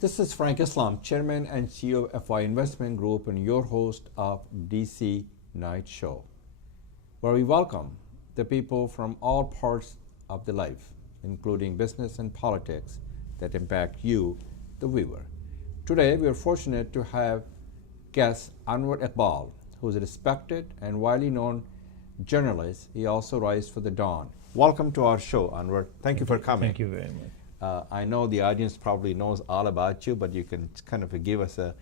This is Frank Islam, Chairman and CEO of FI Investment Group and your host of DC Night Show, where we welcome the people from all parts of the life, including business and politics, that impact you, the viewer. Today, we are fortunate to have guest Anwar Iqbal, who is a respected and widely known journalist. He also writes for The Dawn. Welcome to our show, Anwar. Thank you for coming. Thank you very much. I know the audience probably knows all about you, but you can kind of give us a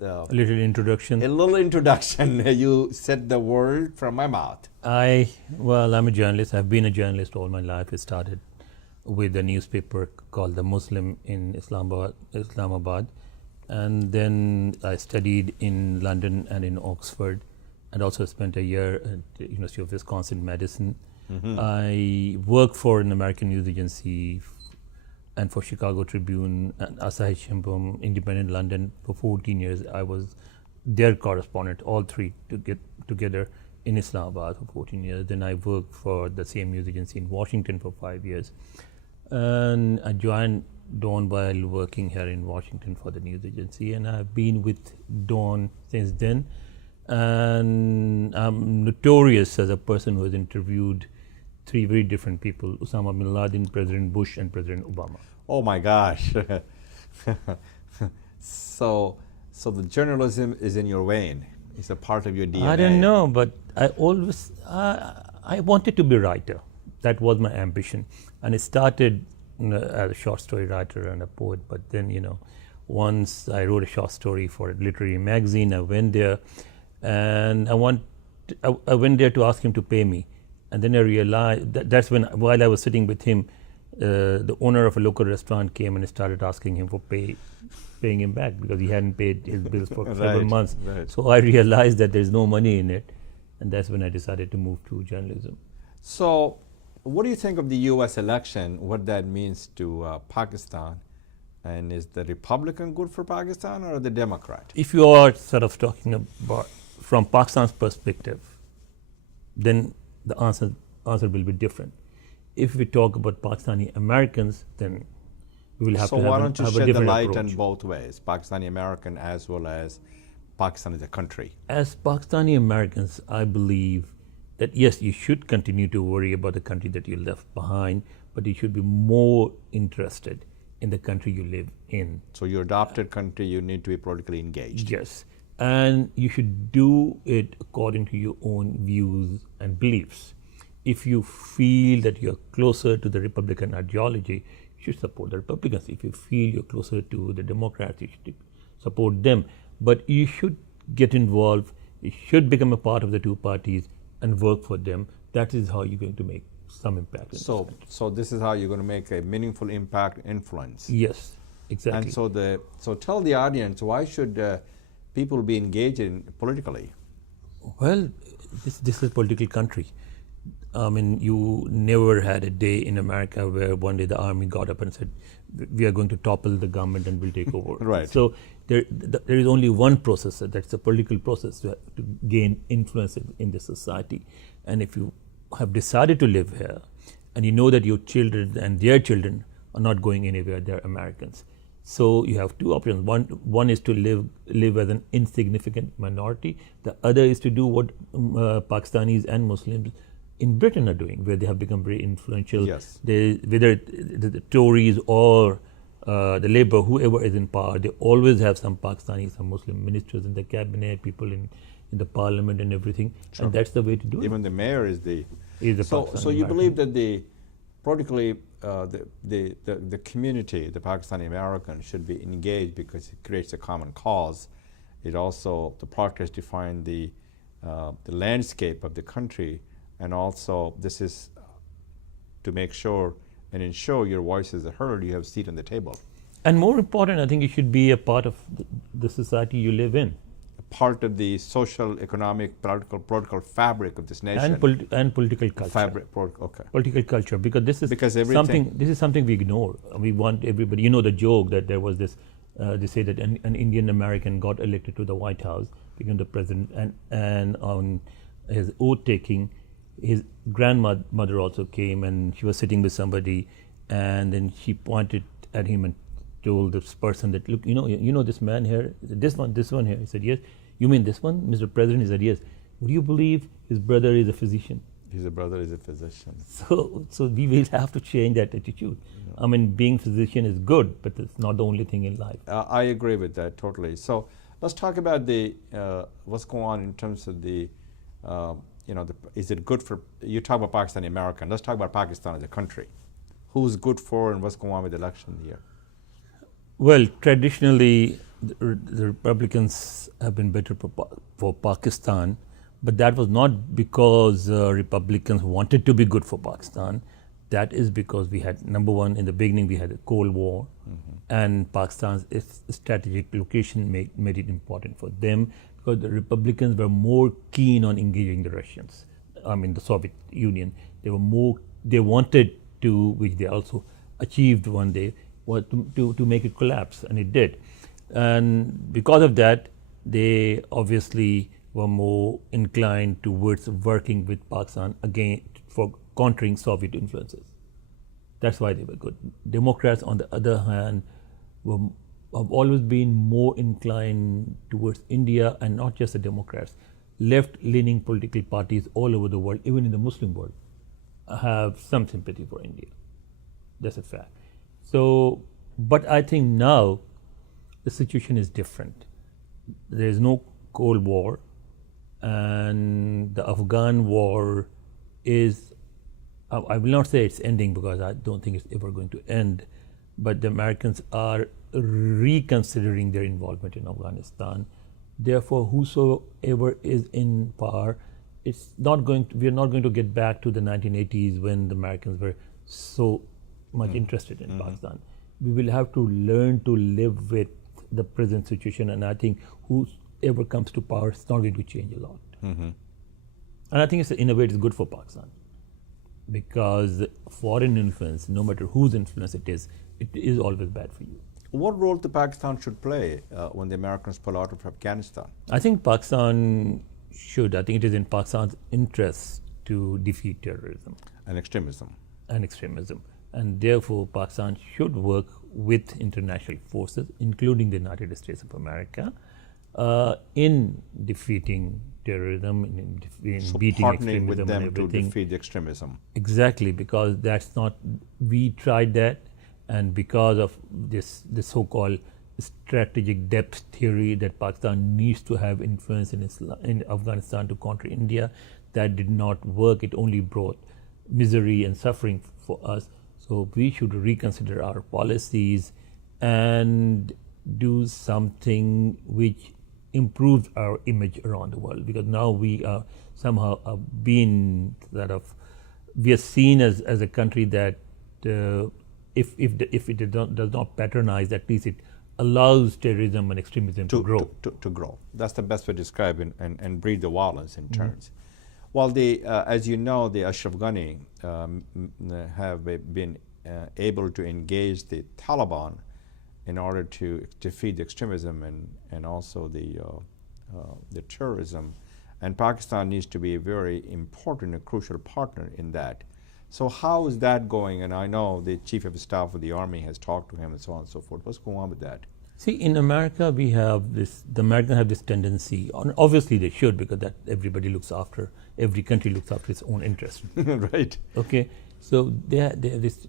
little introduction. A little introduction. You said the word from my mouth. I'm a journalist. I've been a journalist all my life. It started with a newspaper called The Muslim in Islamabad. And then I studied in London and in Oxford, and also spent a year at the University of Wisconsin Madison. Mm-hmm. I worked for an American news agency and for Chicago Tribune and Asahi Shimbun, Independent London for 14 years. I was their correspondent, all three together in Islamabad for 14 years. Then I worked for the same news agency in Washington for 5 years. And I joined Dawn while working here in Washington for the news agency, and I've been with Dawn since then. And I'm notorious as a person who has interviewed three very different people: Osama bin Laden, President Bush, and President Obama. Oh my gosh. So the journalism is in your vein. It's a part of your DNA. I don't know, but I always, I wanted to be a writer. That was my ambition. And it started as a short story writer and a poet, but then, once I wrote a short story for a literary magazine, I went there, and I went there to ask him to pay me. And then I realized that's when, while I was sitting with him, the owner of a local restaurant came and started asking him for paying him back because he hadn't paid his bills for several months. Right. So I realized that there's no money in it, and that's when I decided to move to journalism. So what do you think of the U.S. election, what that means to Pakistan? And is the Republican good for Pakistan or the Democrat? If you are sort of talking about from Pakistan's perspective, then the answer will be different. If we talk about Pakistani Americans, then we will have to have a different approach. So why don't you shed the light on both ways, Pakistani American as well as Pakistan as a country? As Pakistani Americans, I believe that yes, you should continue to worry about the country that you left behind, but you should be more interested in the country you live in. So your adopted country, you need to be politically engaged. Yes. And you should do it according to your own views and beliefs. If you feel that you're closer to the Republican ideology, you should support the Republicans. If you feel you're closer to the Democrats, you should support them. But you should get involved. You should become a part of the two parties and work for them. That is how you're going to make some impact. So this is how you're going to make a meaningful impact, influence. Yes, exactly. And so tell the audience, why should people be engaged in politically? Well, this is a political country. I mean, you never had a day in America where one day the army got up and said, we are going to topple the government and we'll take over. Right. So there is only one process, that's the political process to gain influence in the society. And if you have decided to live here, and you know that your children and their children are not going anywhere, they're Americans. So you have two options. One is to live as an insignificant minority. The other is to do what Pakistanis and Muslims in Britain are doing, where they have become very influential. Yes. Whether the Tories or the Labour, whoever is in power, they always have some Pakistanis, some Muslim ministers in the cabinet, people in the parliament and everything. Sure. And that's the way to do it. Even the mayor is the so you American. believe that politically the community, the Pakistani American, should be engaged because it creates a common cause. It also, the progress define the landscape of the country, and also this is to make sure and ensure your voices are heard, you have a seat on the table. And more important, I think you should be a part of the society you live in. Part of the social, economic, political fabric of this nation. And political culture. Okay. Political culture, because this is something we ignore. We want everybody. You know the joke that there was this. They say that an Indian American got elected to the White House, became the president, and on his oath taking, his grandmother also came, and she was sitting with somebody, and then she pointed at him and told this person that, look, you know this man here, this one here. He said, yes. You mean this one, Mr. President? He said, yes. Would you believe his brother is a physician? His brother is a physician. So we will have to change that attitude. I mean, being physician is good, but it's not the only thing in life. I agree with that totally. So let's talk about the what's going on in terms of the is it good for, you talk about Pakistani American, let's talk about Pakistan as a country. Who's good for and what's going on with the election here? Well, traditionally, the Republicans have been better for Pakistan, but that was not because Republicans wanted to be good for Pakistan. That is because we had, number one, in the beginning we had a Cold War, and Pakistan's strategic location made it important for them, because the Republicans were more keen on engaging the Russians. I mean, the Soviet Union. They wanted to, which they also achieved one day, was to make it collapse, and it did. And because of that, they obviously were more inclined towards working with Pakistan again for countering Soviet influences. That's why they were good. Democrats, on the other hand, have always been more inclined towards India, and not just the Democrats. Left-leaning political parties all over the world, even in the Muslim world, have some sympathy for India. That's a fact. So, but I think now the situation is different. There is no Cold War, and the Afghan war is, I will not say it's ending, because I don't think it's ever going to end, but the Americans are reconsidering their involvement in Afghanistan. Therefore, whosoever is in power, we are not going to get back to the 1980s when the Americans were so much interested in Pakistan. We will have to learn to live with the present situation, and I think whoever comes to power, it's not going to change a lot. And I think in a way it's good for Pakistan, because foreign influence, no matter whose influence it is always bad for you. What role the Pakistan should play when the Americans pull out of Afghanistan? I think Pakistan should. I think it is in Pakistan's interest to defeat terrorism and extremism. And therefore, Pakistan should work with international forces, including the United States of America, in defeating terrorism, in beating extremism with them and everything. To defeat extremism. Exactly, because that's not, we tried that, and because of this so-called strategic depth theory that Pakistan needs to have influence in Afghanistan to counter India, that did not work. It only brought misery and suffering for us. So we should reconsider our policies and do something which improves our image around the world, because now we are somehow being we are seen as a country that if it does not patronize, at least it allows terrorism and extremism to grow. To grow. That's the best way to describe it, and breed the violence in turns. Well, as you know, the Ashraf Ghani have been able to engage the Taliban in order to defeat extremism and also the terrorism. And Pakistan needs to be a very important and crucial partner in that. So how is that going? And I know the Chief of Staff of the Army has talked to him and so on and so forth. What's going on with that? See, in America, the Americans have this tendency, obviously they should, because that every country looks after its own interest. Right. Okay, so they have this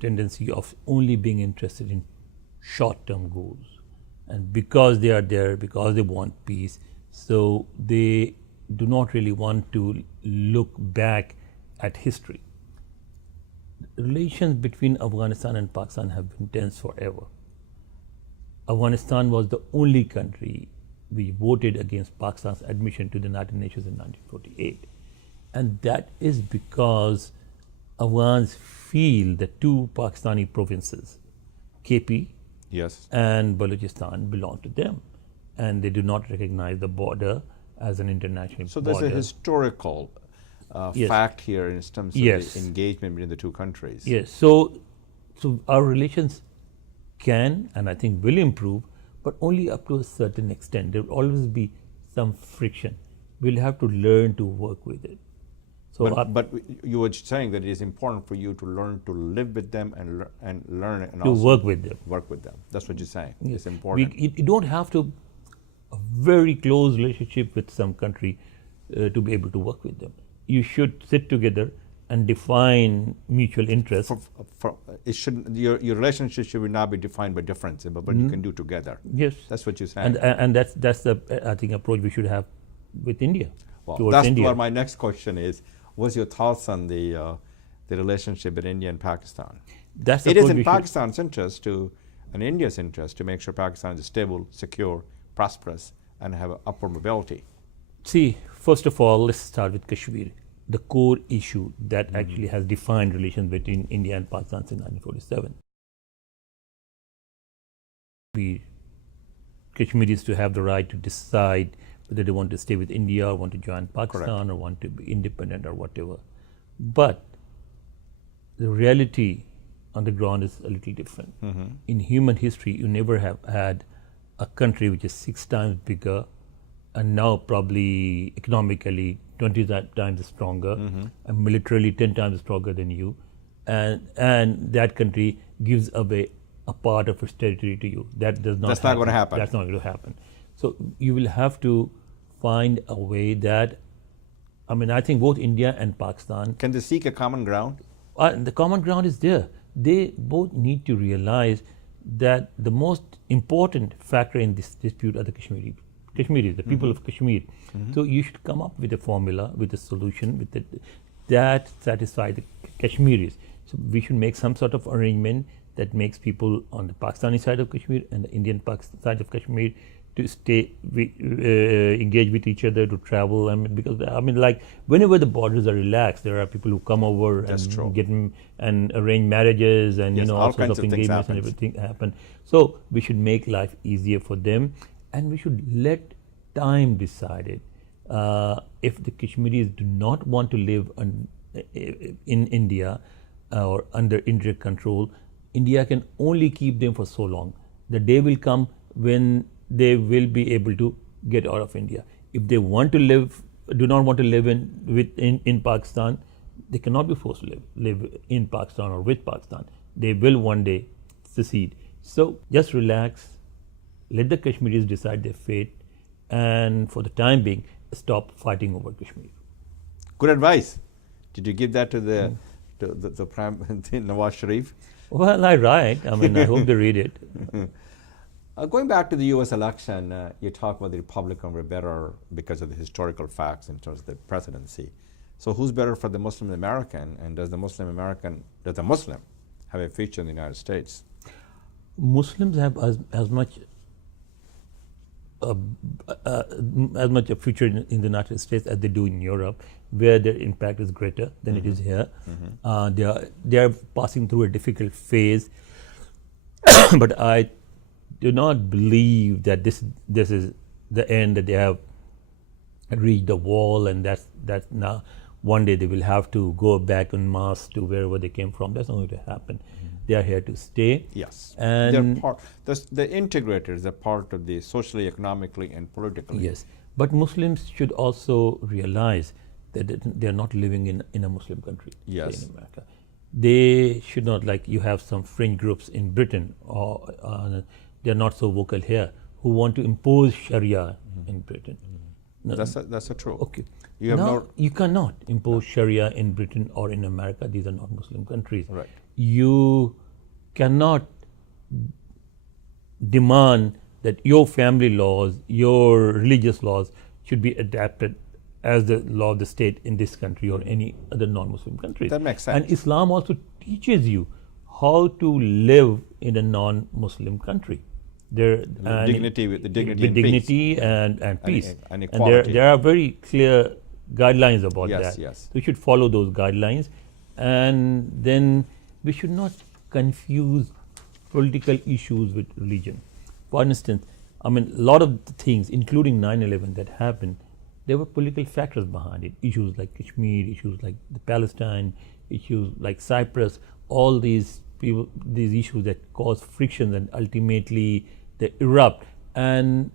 tendency of only being interested in short-term goals. And because they are there, because they want peace, so they do not really want to look back at history. Relations between Afghanistan and Pakistan have been tense forever. Afghanistan was the only country which voted against Pakistan's admission to the United Nations in 1948. And that is because Afghans feel the two Pakistani provinces, KP and Balochistan, belong to them. And they do not recognize the border as an international border. So there's a historical fact here in terms of the engagement between the two countries. Yes, so our relations can, and I think will improve, but only up to a certain extent. There will always be some friction. We'll have to learn to work with it. So, but you were saying that it is important for you to learn to live with them and learn and to also work with them. work with them. That's what you're saying. Yes. It's important. You don't have to a very close relationship with some country to be able to work with them. You should sit together and define mutual interests. It shouldn't, your relationship should not be defined by differences, but you can do together. Yes, that's what you're saying. And that's the I think approach we should have with India. Well, that's what my next question is. What's your thoughts on the relationship between India and Pakistan? It is in Pakistan's interest and India's interest to make sure Pakistan is stable, secure, prosperous, and have upward mobility. See, first of all, let's start with Kashmir, the core issue that actually has defined relations between India and Pakistan since 1947. Kashmiris to have the right to decide whether they want to stay with India or want to join Pakistan. Correct. Or want to be independent or whatever. But the reality on the ground is a little different. In human history, you never have had a country which is 6 times bigger and now probably economically 20 times stronger and militarily 10 times stronger than you, and that country gives away a part of its territory to you. That's not going to happen. That's not going to happen. So you will have to find a way that, I think both India and Pakistan... Can they seek a common ground? The common ground is there. They both need to realize that the most important factor in this dispute are the Kashmiris, the people of Kashmir. So you should come up with a formula, with a solution, that satisfies the Kashmiris. So we should make some sort of arrangement that makes people on the Pakistani side of Kashmir and the Indian side of Kashmir to stay, engage with each other, to travel. Like whenever the borders are relaxed, there are people who come over and get and arrange marriages and all sorts of engagements and everything happen. So we should make life easier for them, and we should let time decide it. If the Kashmiris do not want to live in India or under Indian control, India can only keep them for so long. The day will come when they will be able to get out of India. If they do not want to live in Pakistan, they cannot be forced to live in Pakistan or with Pakistan. They will one day secede. So just relax, let the Kashmiris decide their fate, and for the time being, stop fighting over Kashmir. Good advice. Did you give that to the Prime Nawaz Sharif? Well, I write. I hope they read it. Going back to the U.S. election, you talk about the Republicans were better because of the historical facts in terms of the presidency. So who's better for the Muslim American, and does the Muslim have a future in the United States? Muslims have as much a future in the United States as they do in Europe, where their impact is greater than it is here. They are passing through a difficult phase, but I do not believe that this is the end, that they have reached the wall and that's now one day they will have to go back en masse to wherever they came from. That's not going to happen. They are here to stay. Yes. And the integrators are part of the socially, economically, and politically. Yes. But Muslims should also realize that they are not living in a Muslim country. Yes. In America. They should not, like you have some fringe groups in Britain, or they are not so vocal here, who want to impose Sharia in Britain. No, that's true. Okay. You cannot impose Sharia in Britain or in America. These are not Muslim countries. Right. You cannot demand that your family laws, your religious laws should be adapted as the law of the state in this country or any other non-Muslim country. That makes sense. And Islam also teaches you how to live in a non-Muslim country. Dignity and peace. And equality. And there are very clear guidelines about that. Yes. We should follow those guidelines, and then we should not confuse political issues with religion. For instance, a lot of the things, including 9/11 that happened, there were political factors behind it. Issues like Kashmir, issues like the Palestine, issues like Cyprus, all these issues that cause frictions and ultimately they erupt. And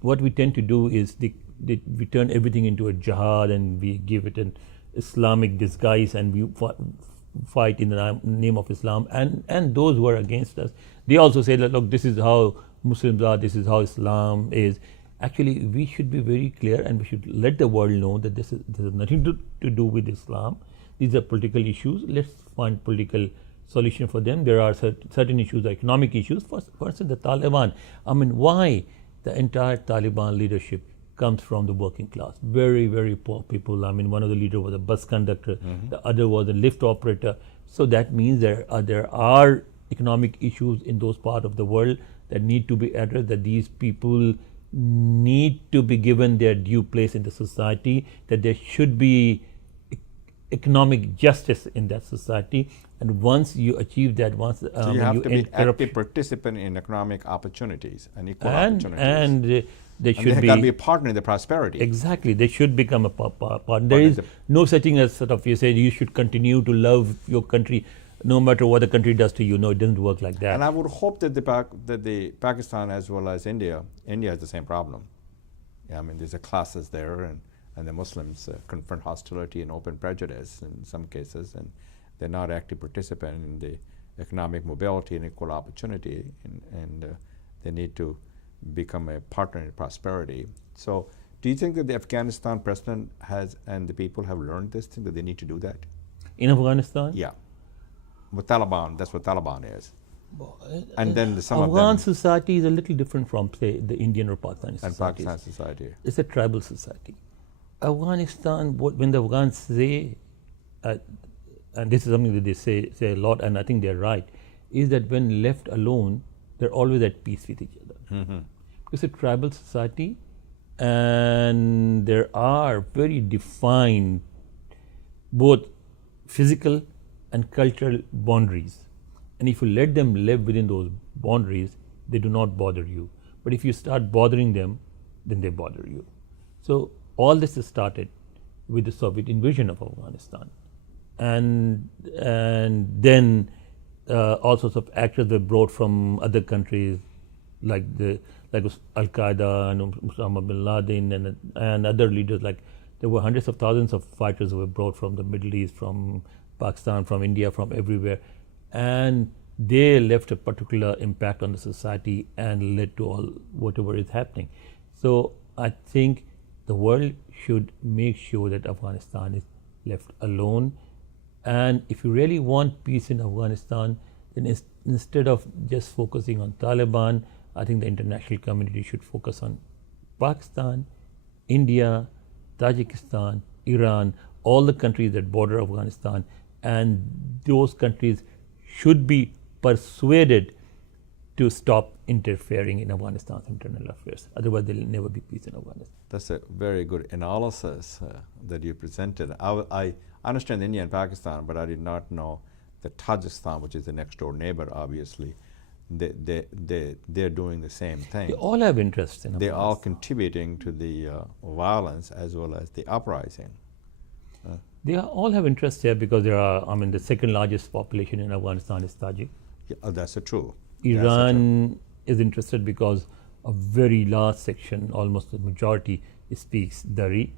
what we tend to do is we turn everything into a jihad, and we give it Islamic disguise and we fight in the name of Islam. And those who are against us, they also say that, look, this is how Muslims are, this is how Islam is. Actually, we should be very clear and we should let the world know that this has nothing to do with Islam. These are political issues. Let's find political solution for them. There are certain issues, economic issues. For instance, the Taliban. I mean, why the entire Taliban leadership comes from the working class? Very, very poor people. I mean, one of the leaders was a bus conductor, the other was a lift operator. So that means there are economic issues in those parts of the world that need to be addressed, that these people need to be given their due place in the society, that there should be economic justice in that society. And once you achieve that, so you have to be active participant in economic opportunities and equal opportunities. And they should got to be a partner in the prosperity. Exactly, they should become a partner. There is no such thing as sort of you say you should continue to love your country no matter what the country does to you. No, it doesn't work like that. And I would hope that the Pakistan as well as India has the same problem. Yeah, I mean, there's a classes there, and the Muslims confront hostility and open prejudice in some cases, and they're not active participant in the economic mobility and equal opportunity, and they need to become a partner in prosperity. So do you think that the Afghanistan president has and the people have learned this thing, that they need to do that? In Afghanistan? Yeah. With Taliban, that's what Taliban is. And then some Afghan society is a little different from, say, the Indian or Pakistani society. And Pakistan society. It's a tribal society. Afghanistan, when the Afghans say, and this is something that they say a lot, and I think they're right, is that when left alone, they're always at peace with each other. It's a tribal society, and there are very defined both physical and cultural boundaries. And if you let them live within those boundaries, they do not bother you. But if you start bothering them, then they bother you. So all this has started with the Soviet invasion of Afghanistan. And then all sorts of actors were brought from other countries, like Al Qaeda and Osama bin Laden and other leaders. Like there were hundreds of thousands of fighters who were brought from the Middle East, from Pakistan, from India, from everywhere, and they left a particular impact on the society and led to all whatever is happening. So I think the world should make sure that Afghanistan is left alone. And if you really want peace in Afghanistan, then instead of just focusing on Taliban, I think the international community should focus on Pakistan, India, Tajikistan, Iran, all the countries that border Afghanistan, and those countries should be persuaded to stop interfering in Afghanistan's internal affairs. Otherwise, there will never be peace in Afghanistan. That's a very good analysis that you presented. I understand India and Pakistan, but I did not know that Tajikistan, which is the next door neighbor, obviously, they're doing the same thing. They all have interests in Afghanistan. They're all contributing to the violence as well as the uprising. They all have interests here because there are, the second largest population in Afghanistan is Tajik. Yeah, that's true. Iran is interested because a very large section, almost the majority, speaks Dari,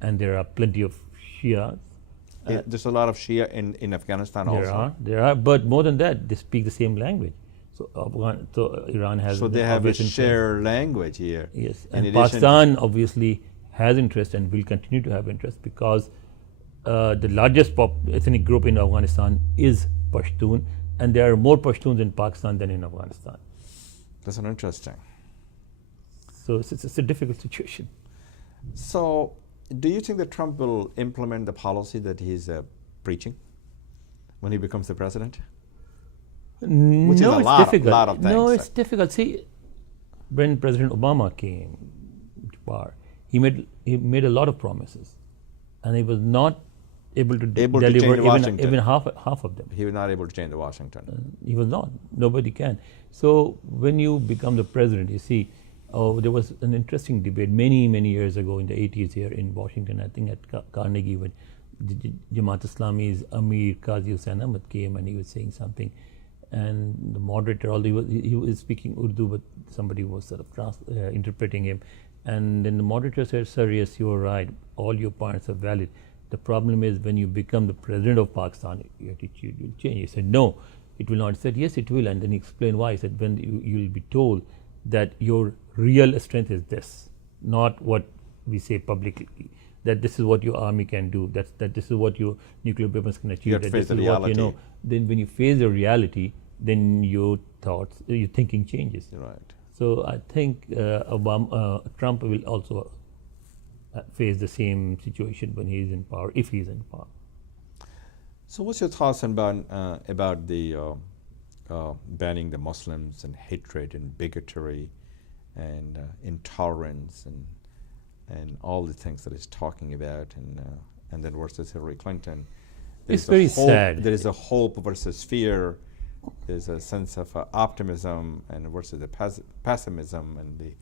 and there are plenty of Shias. There's a lot of Shia in Afghanistan also. There are, but more than that, they speak the same language. So Iran has. So they have a shared language here. Yes, and Pakistan obviously has interest and will continue to have interest because the largest ethnic group in Afghanistan is Pashtun, and there are more Pashtuns in Pakistan than in Afghanistan. That's an interesting. So it's a difficult situation. So do you think that Trump will implement the policy that he's preaching when he becomes the president? Which is a lot of things. No, it's difficult. See, when President Obama came to power, he made a lot of promises, and he was not able to deliver even half of them. He was not able to change the Washington. He was not. Nobody can. So when you become the president, you see, there was an interesting debate many years ago in the 80s here in Washington, I think at Carnegie, when Jamaat Islami's Amir Qazi Hussain Ahmad came and he was saying something, and the moderator, although he was speaking Urdu, but somebody was sort of interpreting him, and then the moderator said, "Sir, yes, you are right. All your points are valid. The problem is when you become the president of Pakistan, your attitude will change. He said, no, it will not. He said, yes, it will. And then he explained why. He said, when you will be told that your real strength is this, not what we say publicly, that this is what your army can do, that this is what your nuclear weapons can achieve, that this is what you know. Then when you face the reality, then your thoughts, your thinking changes. Right. So I think Trump will also face the same situation when he is in power, if he is in power. So what's your thoughts about the banning the Muslims and hatred and bigotry and intolerance and all the things that he's talking about, and then versus Hillary Clinton? It's very sad. There is a hope versus fear. There's a sense of optimism and versus the pessimism, and the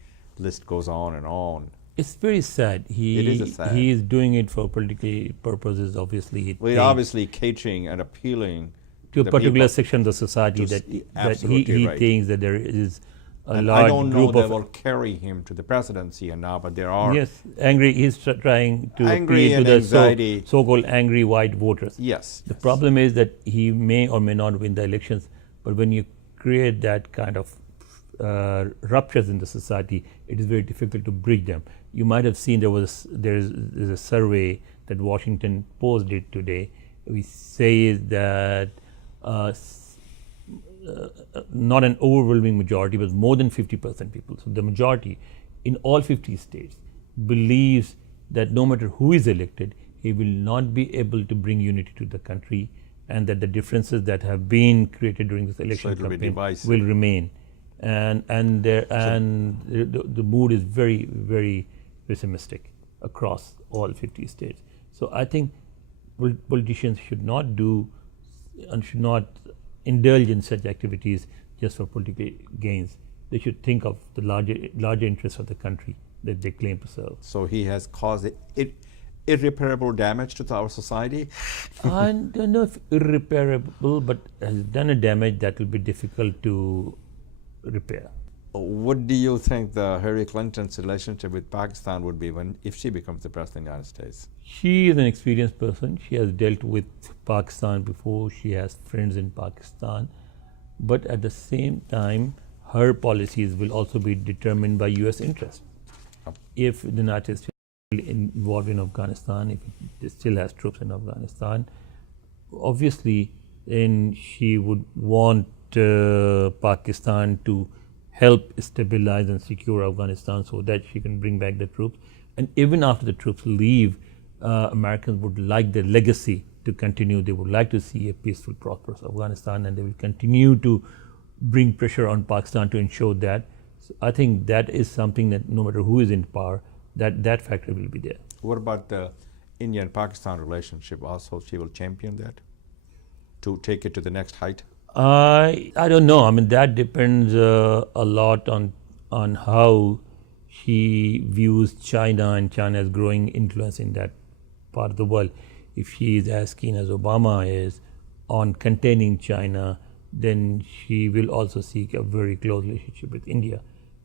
list goes on and on. It's very sad. It is sad. He is doing it for political purposes, obviously. We're obviously catering and appealing to a particular section of the society that he right. thinks that there is a and large I don't know group that of will carry him to the presidency and now, but there are angry. He's trying to appeal to the so-called angry white voters. Yes. The problem is that he may or may not win the elections, but when you create that kind of ruptures in the society, it is very difficult to bridge them. You might have seen there's a survey that Washington Post did today. We say that not an overwhelming majority, but more than 50% people. So the majority in all 50 states believes that no matter who is elected, he will not be able to bring unity to the country, and that the differences that have been created during this election campaign will remain. And the mood is very, very pessimistic across all 50 states. So I think politicians should not do and should not indulge in such activities just for political gains. They should think of the larger interests of the country that they claim to serve. So he has caused irreparable damage to our society? I don't know if irreparable, but has done a damage that will be difficult to repair. What do you think the Hillary Clinton's relationship with Pakistan would be if she becomes the president of the United States? She is an experienced person. She has dealt with Pakistan before. She has friends in Pakistan. But at the same time, her policies will also be determined by U.S. interests. If the United States is involved in Afghanistan, if it still has troops in Afghanistan, obviously then she would want Pakistan to help stabilize and secure Afghanistan so that she can bring back the troops. And even after the troops leave, Americans would like their legacy to continue. They would like to see a peaceful, prosperous Afghanistan, and they will continue to bring pressure on Pakistan to ensure that. So I think that is something that no matter who is in power, that factor will be there. What about the India and Pakistan relationship? Also, she will champion that to take it to the next height? I don't know. I mean, that depends a lot on how she views China and China's growing influence in that part of the world. If she is as keen as Obama is on containing China, then she will also seek a very close relationship with India.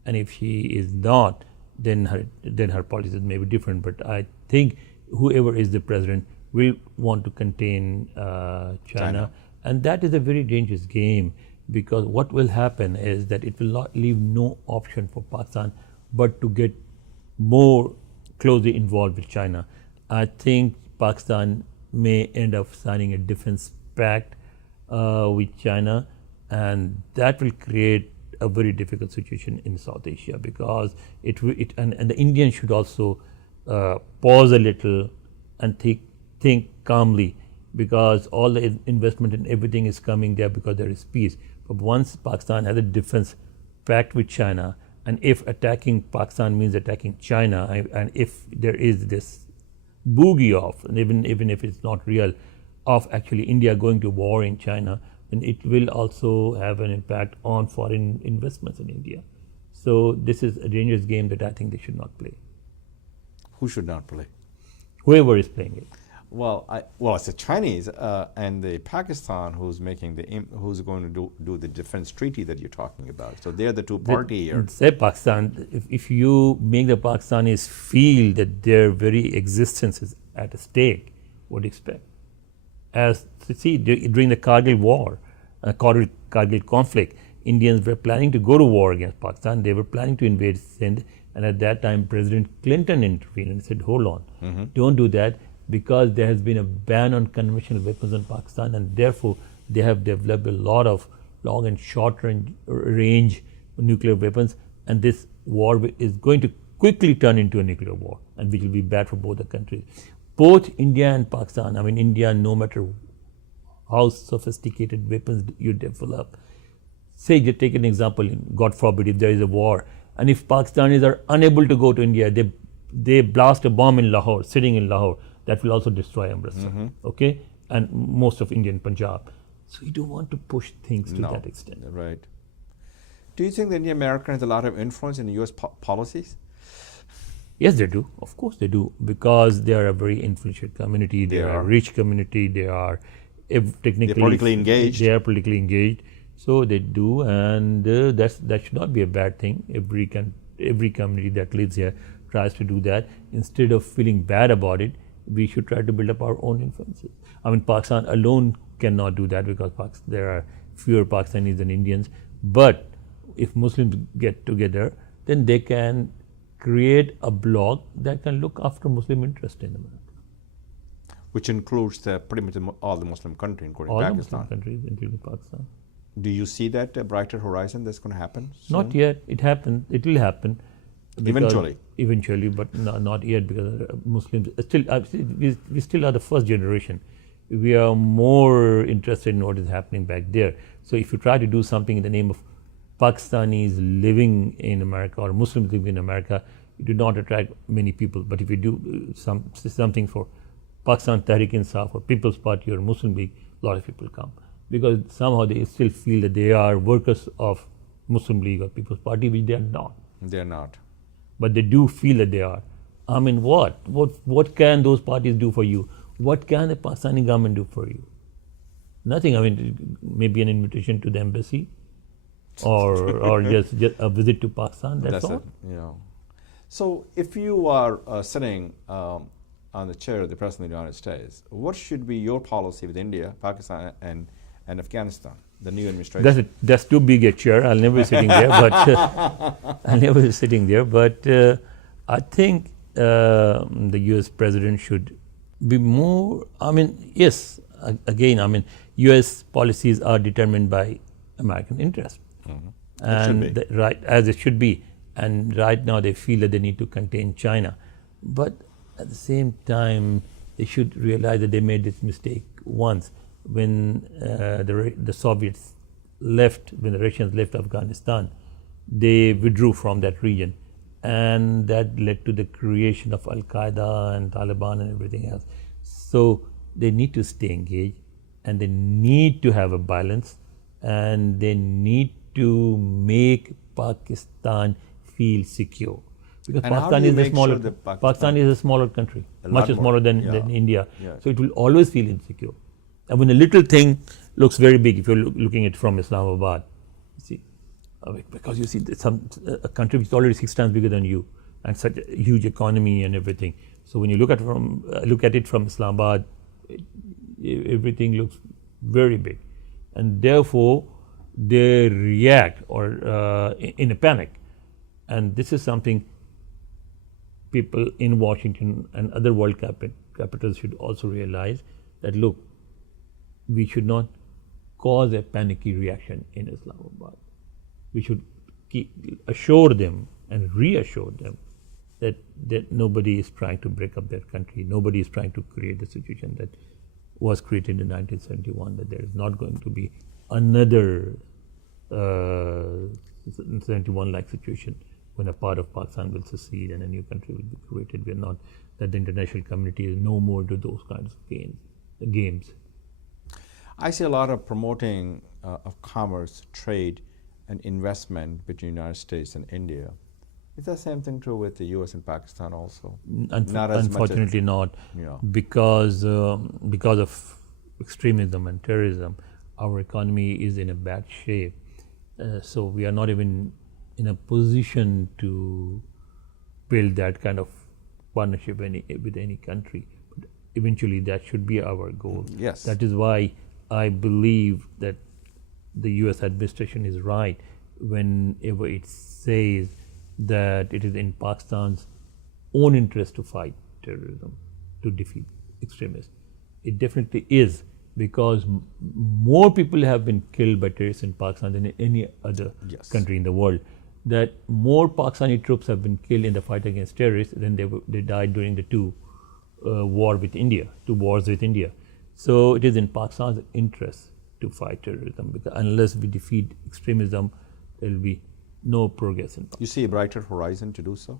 And if she is not, then her policies may be different. But I think whoever is the president will want to contain China. And that is a very dangerous game, because what will happen is that it will not leave no option for Pakistan but to get more closely involved with China. I think Pakistan may end up signing a defense pact with China, and that will create a very difficult situation in South Asia, because and the Indians should also pause a little and think calmly, because all the investment and everything is coming there because there is peace. But once Pakistan has a defense pact with China, and if attacking Pakistan means attacking China, and if there is this boogie off, and even if it's not real, of actually India going to war in China, then it will also have an impact on foreign investments in India. So this is a dangerous game that I think they should not play. Who should not play? Whoever is playing it. Well, it's the Chinese and the Pakistan who's going to do the defense treaty that you're talking about. So they're the two parties here. Say Pakistan, if you make the Pakistanis feel that their very existence is at stake, what do you expect? As see, during the Kargil war, Kargil conflict, Indians were planning to go to war against Pakistan. They were planning to invade Sindh, and at that time, President Clinton intervened and said, "Hold on, don't do that, because there has been a ban on conventional weapons in Pakistan, and therefore they have developed a lot of long and short range nuclear weapons, and this war is going to quickly turn into a nuclear war, and which will be bad for both the countries." Both India and Pakistan, I mean, India, no matter how sophisticated weapons you develop, say, just take an example, God forbid, if there is a war, and if Pakistanis are unable to go to India, they blast a bomb in Lahore, sitting in Lahore, that will also destroy Amritsar, okay, and most of Indian Punjab. So you don't want to push things to that extent. Right. Do you think the Indian American has a lot of influence in U.S. policies? Yes, they do. Of course they do, because they are a very influential community. They are a rich community. They are technically politically engaged. They are politically engaged. So they do, and that should not be a bad thing. Every community that lives here tries to do that. Instead of feeling bad about it, we should try to build up our own influences. I mean, Pakistan alone cannot do that, because there are fewer Pakistanis than Indians. But if Muslims get together, then they can create a bloc that can look after Muslim interest in America. Which includes pretty much all the Muslim countries, including all Pakistan. All the Muslim countries, including Pakistan. Do you see that brighter horizon that's going to happen soon? Not yet. It happened. It will happen. Eventually, but not yet, because Muslims we still are the first generation. We are more interested in what is happening back there. So if you try to do something in the name of Pakistanis living in America or Muslims living in America, you do not attract many people. But if you do something for Pakistan Tehreek-e-Insaf or People's Party or Muslim League, a lot of people come, because somehow they still feel that they are workers of Muslim League or People's Party, which they are not. They are not. But they do feel that they are. I mean, what can those parties do for you? What can the Pakistani government do for you? Nothing. I mean, maybe an invitation to the embassy, or just a visit to Pakistan. That's all. So, if you are sitting on the chair of the President of the United States, what should be your policy with India, Pakistan, and Afghanistan, the new administration? That's too big a chair. I'll never be sitting there. But I think the U.S. president should be more. I mean, yes. Again, I mean, U.S. policies are determined by American interest, and right as it should be. And right now, they feel that they need to contain China, but at the same time, they should realize that they made this mistake once when the Soviets left, when the Russians left Afghanistan. They withdrew from that region, and that led to the creation of Al-Qaeda and Taliban and everything else. So they need to stay engaged, and they need to have a balance, and they need to make Pakistan feel secure. Because Pakistan is a smaller country, much smaller than India. So it will always feel insecure. And when a little thing looks very big, if you're looking at it from Islamabad, you see, because you see a country which is already 6 times bigger than you, and such a huge economy and everything. So when you look at it from Islamabad, everything looks very big, and therefore they react in a panic. And this is something people in Washington and other world capitals should also realize, that look, we should not cause a panicky reaction in Islamabad. We should assure them and reassure them that nobody is trying to break up their country. Nobody is trying to create the situation that was created in 1971, that there is not going to be another 71-like situation when a part of Pakistan will secede and a new country will be created. We are not, that the international community is no more to those kinds of games. I see a lot of promoting of commerce, trade, and investment between the United States and India. Is that same thing true with the U.S. and Pakistan also? Unfortunately not, because of extremism and terrorism, our economy is in a bad shape. So we are not even in a position to build that kind of partnership with any country. But eventually that should be our goal. Yes. That is why I believe that the US administration is right whenever it says that it is in Pakistan's own interest to fight terrorism, to defeat extremists. It definitely is, because more people have been killed by terrorists in Pakistan than in any other Yes. country in the world. That more Pakistani troops have been killed in the fight against terrorists than they died during the two wars with India. So it is in Pakistan's interest to fight terrorism, because unless we defeat extremism, there will be no progress in Pakistan. You see a brighter horizon to do so?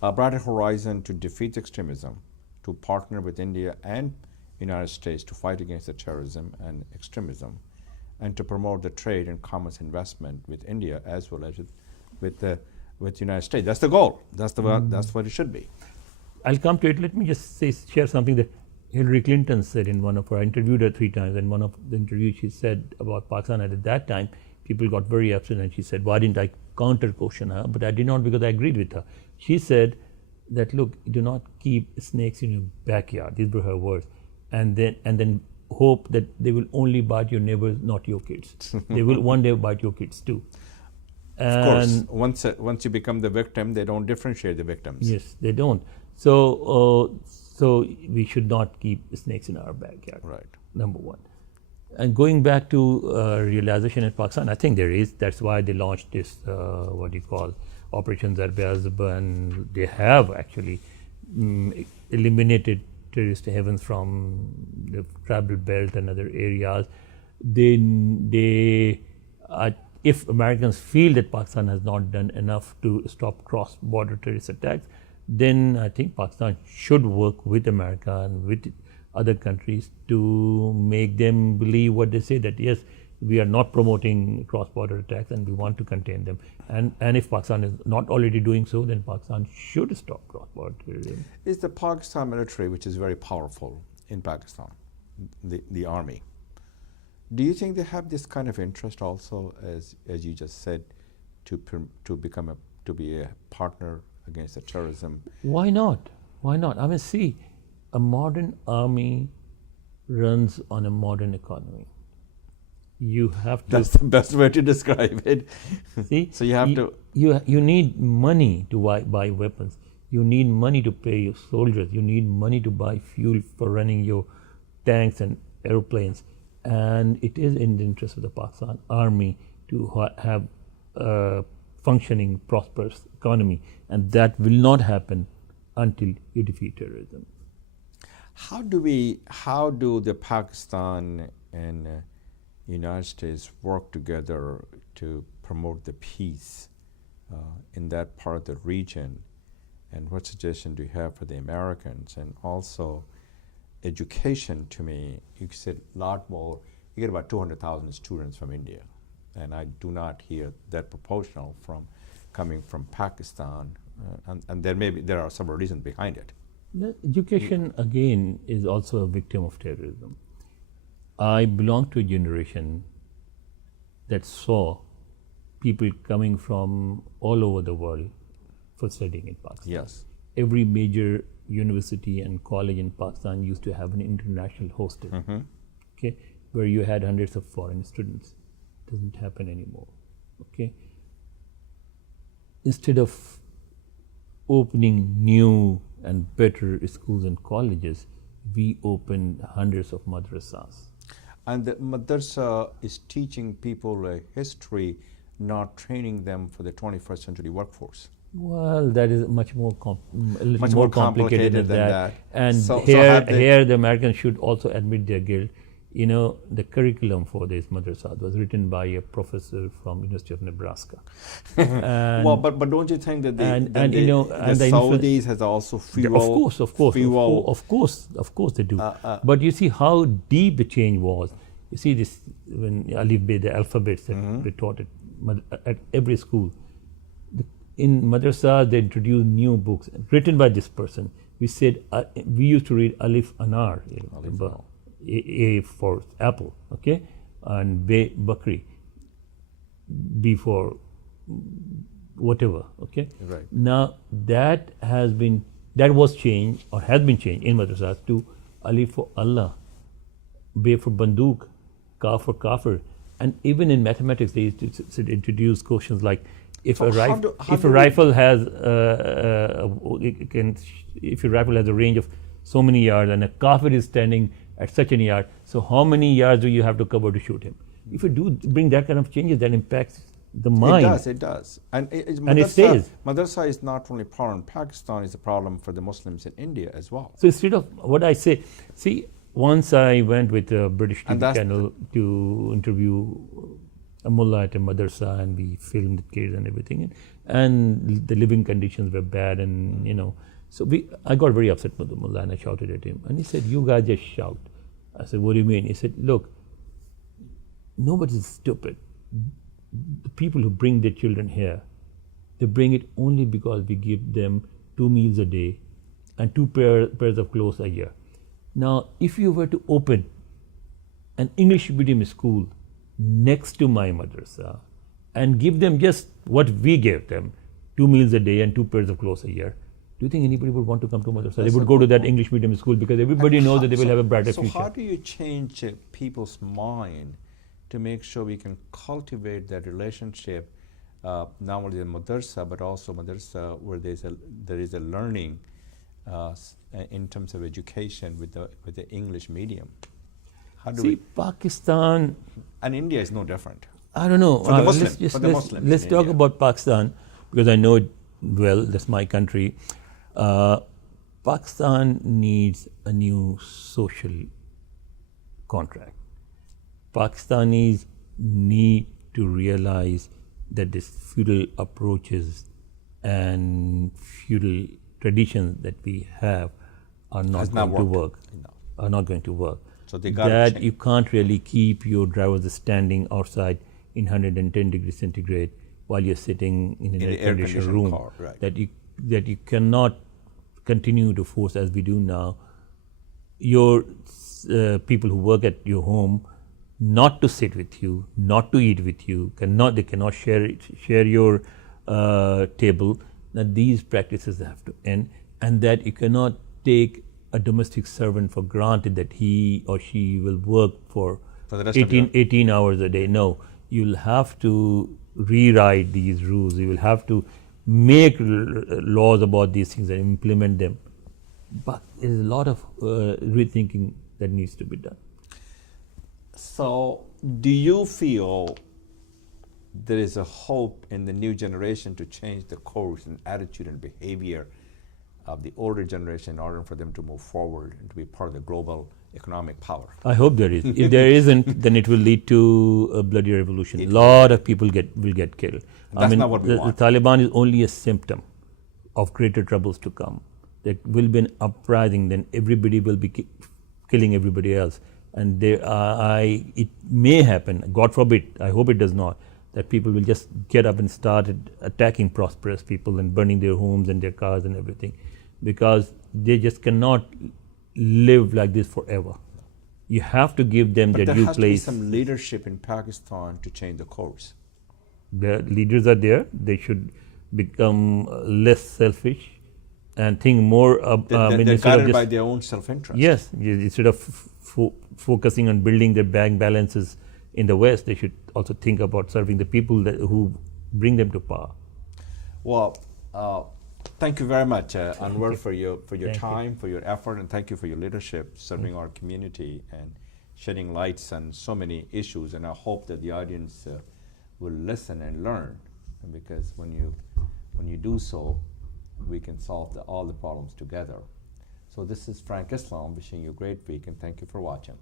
A brighter horizon to defeat extremism, to partner with India and United States to fight against the terrorism and extremism, and to promote the trade and commerce investment with India as well as with the United States. That's the goal. That's what it should be. I'll come to it. Let me just share something that Hillary Clinton said in one of her, I interviewed her 3 times, and one of the interviews she said about Pakistan, and at that time people got very upset, and she said, why didn't I counter question her? But I did not, because I agreed with her. She said that, look, do not keep snakes in your backyard. These were her words. And then hope that they will only bite your neighbors, not your kids. They will one day bite your kids too. Of course, once you become the victim, they don't differentiate the victims. Yes, they don't. So we should not keep snakes in our backyard. Right. Number one. And going back to realization in Pakistan, I think there is. That's why they launched this, Operation Zarb-e-Azb, and they have actually eliminated terrorist havens from the tribal belt and other areas. If Americans feel that Pakistan has not done enough to stop cross-border terrorist attacks, then I think Pakistan should work with America and with other countries to make them believe what they say, that yes, we are not promoting cross-border attacks and we want to contain them. And if Pakistan is not already doing so, then Pakistan should stop cross-border terrorism. Is the Pakistan military, which is very powerful in Pakistan, the army, do you think they have this kind of interest also, as you just said, to be a partner against the terrorism? Why not? Why not? I mean, see, a modern army runs on a modern economy. You have to. That's the best way to describe it. See, so you have to. You need money to buy weapons. You need money to pay your soldiers. You need money to buy fuel for running your tanks and airplanes. And it is in the interest of the Pakistan army to have a functioning, prosperous economy, and that will not happen until you defeat terrorism. How do the Pakistan and United States work together to promote the peace in that part of the region? And what suggestion do you have for the Americans? And also, education, to me, you said a lot more. You get about 200,000 students from India, and I do not hear that proportional coming from Pakistan, and there are several reasons behind it. Education, again, is also a victim of terrorism. I belong to a generation that saw people coming from all over the world for studying in Pakistan. Yes. Every major university and college in Pakistan used to have an international hostel, okay, where you had hundreds of foreign students. It doesn't happen anymore. Okay. Instead of opening new and better schools and colleges, we opened hundreds of madrasas. And the madrasa is teaching people a history, not training them for the 21st century workforce. Well, that is much more complicated than that. And here the Americans should also admit their guilt. You know, the curriculum for this madrasa was written by a professor from University of Nebraska. Well, but don't you think that the Saudis has also fueled? Of course they do. But you see how deep the change was. You see this when Alif Be, the alphabets that we taught at every school. In madrasa, they introduced new books written by this person. We used to read Alif Anar. A for apple, okay, and Bakri, B for whatever, okay. Right. Now that has been That was changed or has been changed in madrasas to Alif for Allah, Bay for Banduk, Kaf for Kafir. And even in mathematics, they used to introduce questions like if So a rifle has if your rifle has a range of so many yards and a kafir is standing at such a yard, so how many yards do you have to cover to shoot him? If you do bring that kind of changes, that impacts the mind. It does. And it madrasa, stays. Madrasa is not only a problem in Pakistan, it's a problem for the Muslims in India as well. So instead of what I say, see, once I went with a British TV channel to interview a mullah at a madrasa, and we filmed the kids and everything, and the living conditions were bad, and so I got very upset with the mullah, and I shouted at him, and he said, "You guys just shout." I said, "What do you mean?" He said, "Look, nobody's stupid. The people who bring their children here, they bring it only because we give them 2 meals a day and 2 pairs of clothes a year. Now, if you were to open an English medium school next to my madrasa and give them just what we gave them, 2 meals a day and 2 pairs of clothes a year, do you think anybody would want to come to madrasa? They would go to that English medium school because everybody knows that they will have a brighter future. So how do you change people's mind to make sure we can cultivate that relationship, not only in madrasa, but also madrasa where there is a learning in terms of education with the English medium? How do Pakistan and India is no different. I don't know. For the Muslims. Let's talk about Pakistan because I know it well. That's my country. Pakistan needs a new social contract. Pakistanis need to realize that these feudal approaches and feudal traditions that we have are not going to work. No. Are not going to work. So they got that you can't really keep your drivers standing outside in 110 degrees centigrade while you're sitting in an air-conditioned room. Car, right. That you cannot continue to force, as we do now, your people who work at your home not to sit with you, not to eat with you. They cannot share your table. That these practices have to end, and that you cannot take a domestic servant for granted that he or she will work for the rest 18 hours a day. No, you'll have to rewrite these rules. You will have to make laws about these things and implement them. But there's a lot of rethinking that needs to be done. So, do you feel there is a hope in the new generation to change the course and attitude and behavior of the older generation in order for them to move forward and to be part of the global economic power? I hope there is. If there isn't, then it will lead to a bloody revolution. A lot of people will get killed. That's not what we want. The Taliban is only a symptom of greater troubles to come. There will be an uprising, then everybody will be killing everybody else. And it may happen, God forbid, I hope it does not, that people will just get up and start attacking prosperous people and burning their homes and their cars and everything, because they just cannot live like this forever. You have to give them their due place. But there has to be some leadership in Pakistan to change the course. The leaders are there. They should become less selfish and think more they're guided by their own self-interest. Yes, instead of focusing on building their bank balances in the West, they should also think about serving the people who bring them to power. Well, thank you very much, Anwar, for your time, for your effort, and thank you for your leadership, serving our community and shedding lights on so many issues. And I hope that the audience will listen and learn, because when you do so, we can solve all the problems together. So this is Frank Islam wishing you a great week, and thank you for watching.